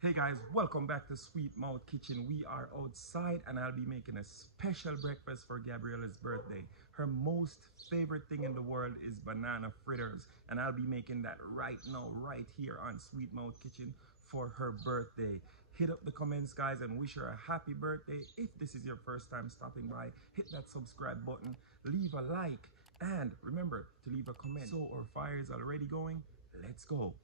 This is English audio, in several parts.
Hey guys, welcome back to Sweet Mouth Kitchen. We are outside and I'll be making a special breakfast for Gabriella's birthday. Her most favorite thing in the world is banana fritters, and I'll be making that right now, right here on Sweet Mouth Kitchen for her birthday. Hit up the comments, guys, and wish her a happy birthday. If this is your first time stopping by, hit that subscribe button, leave a like, and remember to leave a comment. So our fire is already going. Let's go.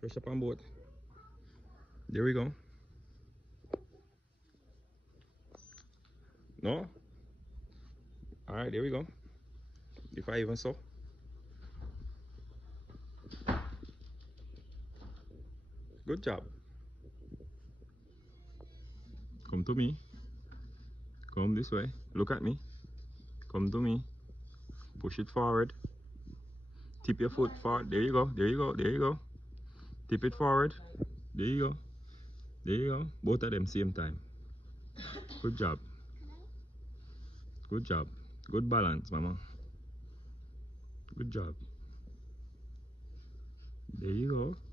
Push up on both. There we go. No? Alright, there we go. If I even so. Good job. Come to me. Come this way. Look at me. Come to me. Push it forward. Tip your foot forward. There you go. There you go. There you go. Tip it forward. There you go. There you go. Both of them same time. Good job. Good job. Good balance, mama. Good job. There you go.